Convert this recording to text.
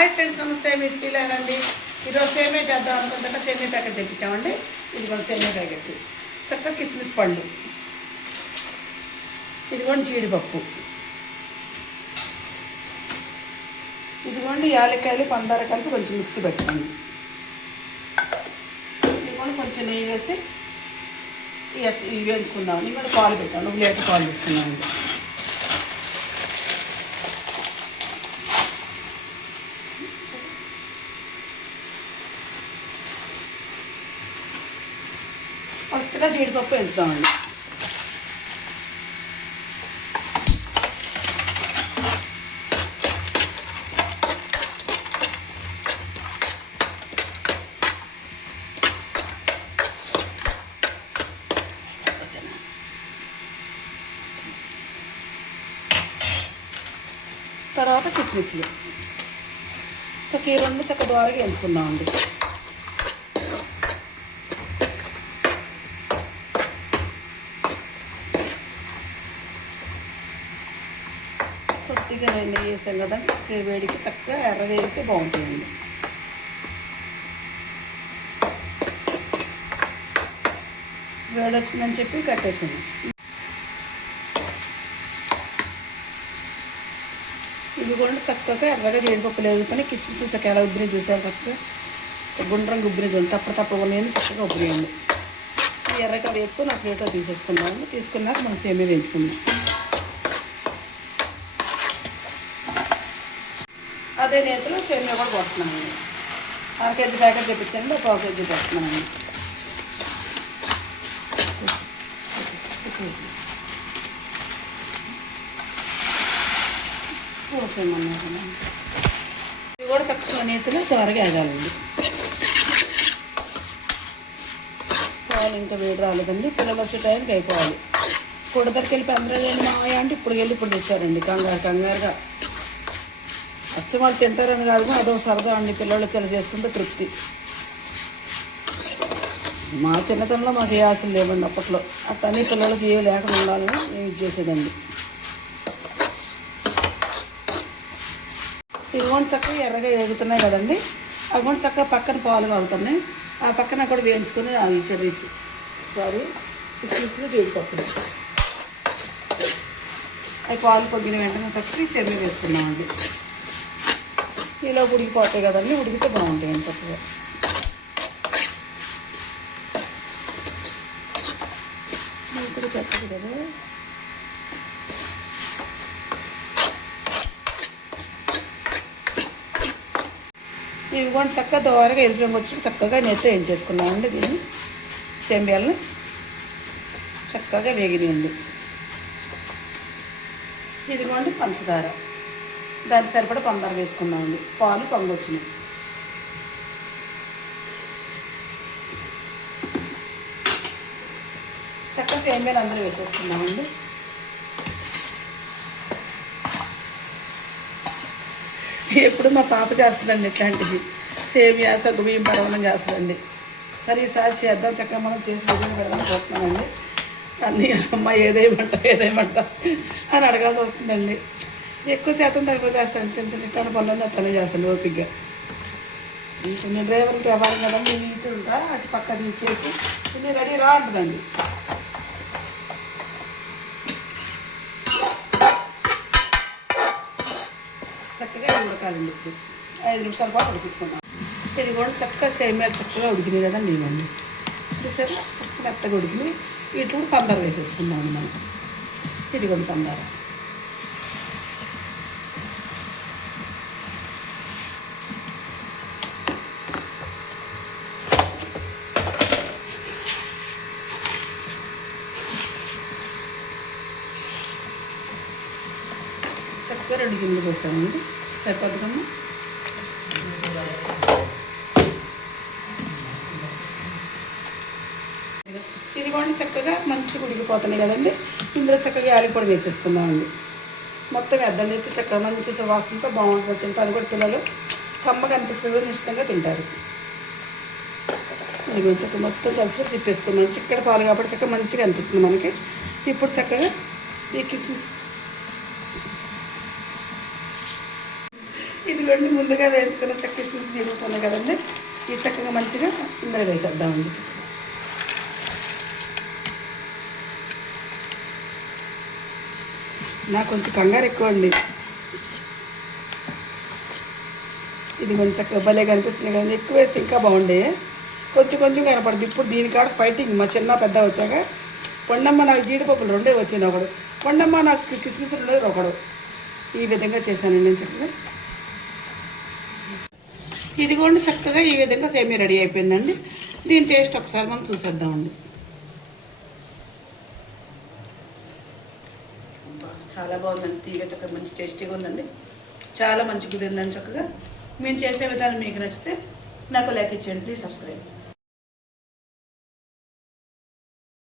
Hi friends, నమస్తే. మీ శ్రీలహరండి. ఈరోజు సేమియా చేద్దాం అనుకుంటాక సేమియా ప్యాకెట్ తెప్పించామండి. ఇదిగోండి సేమియా ప్యాకెట్, చక్కగా కిస్మిస్ పళ్ళు, ఇదిగోండి జీడిపప్పు, ఇదిగోండి యాలక్కాయలు పందార కలిపి కొంచెం మిక్సీ పెట్టుకోండి. ఇదిగోండి కొంచెం నెయ్యి వేసి ఇవి వేయించుకుందామండి. ఇంకోటి పాలు పెట్టాను, 1 లీటర్ పాలు తీసుకున్నామండి. ఫస్ట్గా జీడిపప్పు వేస్తామండి. తర్వాత కిస్మిస్లు చక్క 2 చక్క ద్వారాగా వేయించుకుందామండి. కొద్దిగా నెయ్యి వేసాం కదండి, వేడికి చక్కగా ఎర్రగా వేస్తే బాగుంటుందండి. వేడి వచ్చిందని చెప్పి కట్టేసాను. ఇవి కూడా చక్కగా ఎర్రగా జీడిపప్పు లేకపోతే కిస్మిస్ చక్క ఎలా ఉబ్బిని చూసారు, చక్కగా గుండ్రంగా ఉబ్బిని చూడండి. తప్ప ఉన్నాయని చక్కగా ఉబ్బినాయండి. ఈ ఎర్రగా వేపుకొని నా ప్లేట్లో తీసేసుకున్నాము. తీసుకున్నాక మనం సేమియా వేయించుకుందాం. అదే నేతిలో సేమియా కూడా పోస్తున్నామండి. 1/2 కేజీ ప్యాకెట్ తెప్పించండి, 1/2 కేజీ పోస్తున్నామండి. ఇవి కూడా చక్కగా నేతిలో త్వరగా ఎగాలండి. పాలు ఇంకా వేడి రాలేదండి, పిల్లలు వచ్చే టైంకి అయిపోవాలి. కూడదరికి వెళ్ళి అందరూ మాయ అంటే ఇప్పుడు తెచ్చారండి. కంగారుగా అచ్చ వాళ్ళు తింటారని కాదు, అదో సరదా అండి. పిల్లలు చల్ల చేసుకుంటే తృప్తి. మా చిన్నతనంలో మాకు ఏ ఆశలు లేవండి అప్పట్లో. అట్టని పిల్లలకి ఏ లేకుండా ఉండాలని నేను ఇది చేసేదండి. ఇవి కూడా చక్కగా ఎర్రగా ఎగుతున్నాయి కదండి. అవి కూడా చక్కగా పక్కన పాలు కాగుతున్నాయి. ఆ పక్కన కూడా వేయించుకొని అవి చెర్రీస్ కిస్మిస్లు జీడిపప్పులు అవి పాలు పొంగిన వెంటనే చక్కగా సేమియా వేసుకున్నామండి. ఇలా ఉడికిపోతాయి కదండి, ఉడికితే బాగుంటాయండి చక్కగా. ఇప్పుడు పెట్టదు కదా. ఇవి కూడా చక్కగా దోరగా ఎరుపు రంగు వచ్చి చక్కగా నెత్తి ఏం చేసుకున్నామండి. దీన్ని సేమియాలను చక్కగా వేగినాయండి. ఇదిగోండి పంచదార, దానికి సరిపడా పందార వేసుకున్నామండి. పాలు పొంగొచ్చినాయి. చక్కగా సేమియాలు అందరూ వేసేసుకున్నామండి. ఎప్పుడు మా పాప చేస్తుందండి ఇట్లాంటివి. సేమియా సగ్గుబియ్యం పడవడం చేస్తుందండి. సరే ఈసారి చేద్దాం, చక్కగా మనం చేసి బిర్యానీ పెడదాం చూస్తున్నామండి. అన్నీ అమ్మ ఏదేమంటా అని అడగాల్సి వస్తుందండి. ఎక్కువ శాతం తక్కువ చేస్తాను. చిన్న ఇట్లాంటి పనులన్నీ తనే చేస్తాను ఓపికగా. నేను డ్రైవర్లు తేవాలి కదండి, ఇటు ఉంటా అటు పక్క తీసేసి ఇది రెడీ రా ఉంటుందండి. చక్కగా ఉడకాలండి. ఇప్పుడు 5 నిమిషాల పాటు ఉడికించుకున్నాం. ఇది కూడా చక్కగా సేమియాలు చక్కగా ఉడికినాయి కదండి. ఇవన్నీ చూసారు చక్కగా మెత్తగా ఉడికినాయి. వీటి కూడా పందార వేసేసుకున్నామండి మనం. ఇది కూడా పందార. చక్కగా 2 గిన్నెలు పోస్తామండి, సరిపోద్దు కమ్మా. ఇది కూడా చక్కగా మంచిగా ఉడికిపోతున్నాయి కదండి. ఇందులో చక్కగా యాలకుడి వేసేసుకుందామండి. మొత్తం వేద్దండి. అయితే చక్కగా మంచి సువాసనతో బాగుంటుంది. తింటారు కూడా పిల్లలు, కమ్మగా అనిపిస్తుంది, ఇష్టంగా తింటారు. ఇది చక్కగా మొత్తం కలిసి తిప్పేసుకుందాం. చిక్కటి పాలు కాబట్టి చక్కగా మంచిగా అనిపిస్తుంది మనకి. ఇప్పుడు చక్కగా ఈ కిస్మిస్ ఇదిగోండి ముందుగా వేయించుకున్న కిస్మిస్ జీడిపోతున్నాయి కదండి. ఈ చక్కగా మంచిగా ఇందులో వేసేద్దామండి. చక్కగా నాకు కొంచెం కంగారు ఎక్కువ అండి. ఇది కొంచెం చక్కగా భలే కనిపిస్తుంది కదండి. ఎక్కువ వేస్తే ఇంకా బాగుండే, కొంచెం కొంచెం కనపడుతుంది. ఇప్పుడు దీనికాడ ఫైటింగ్ మా చిన్న పెద్ద వచ్చాక కొండమ్మ నాకు జీడిపప్పులు రెండే వచ్చింది, ఒకడు కొండమ్మ నాకు కిస్మిస్ ఉండేది ఒకడు. ఈ విధంగా చేశానండి నేను చక్కగా. ఇదిగోండి చక్కగా ఈ విధంగా సేమియా రెడీ అయిపోయిందండి. దీని టేస్ట్ ఒకసారి మనం చూసేద్దామండి. చాలా బాగుందండి, తీగ చక్కగా మంచి టేస్టీగా ఉందండి, చాలా మంచి కుదిరిందండి. చక్కగా మేము చేసే విధానం మీకు నచ్చితే నాకు లైక్ ఇచ్చేయండి, ప్లీజ్ సబ్స్క్రైబ్.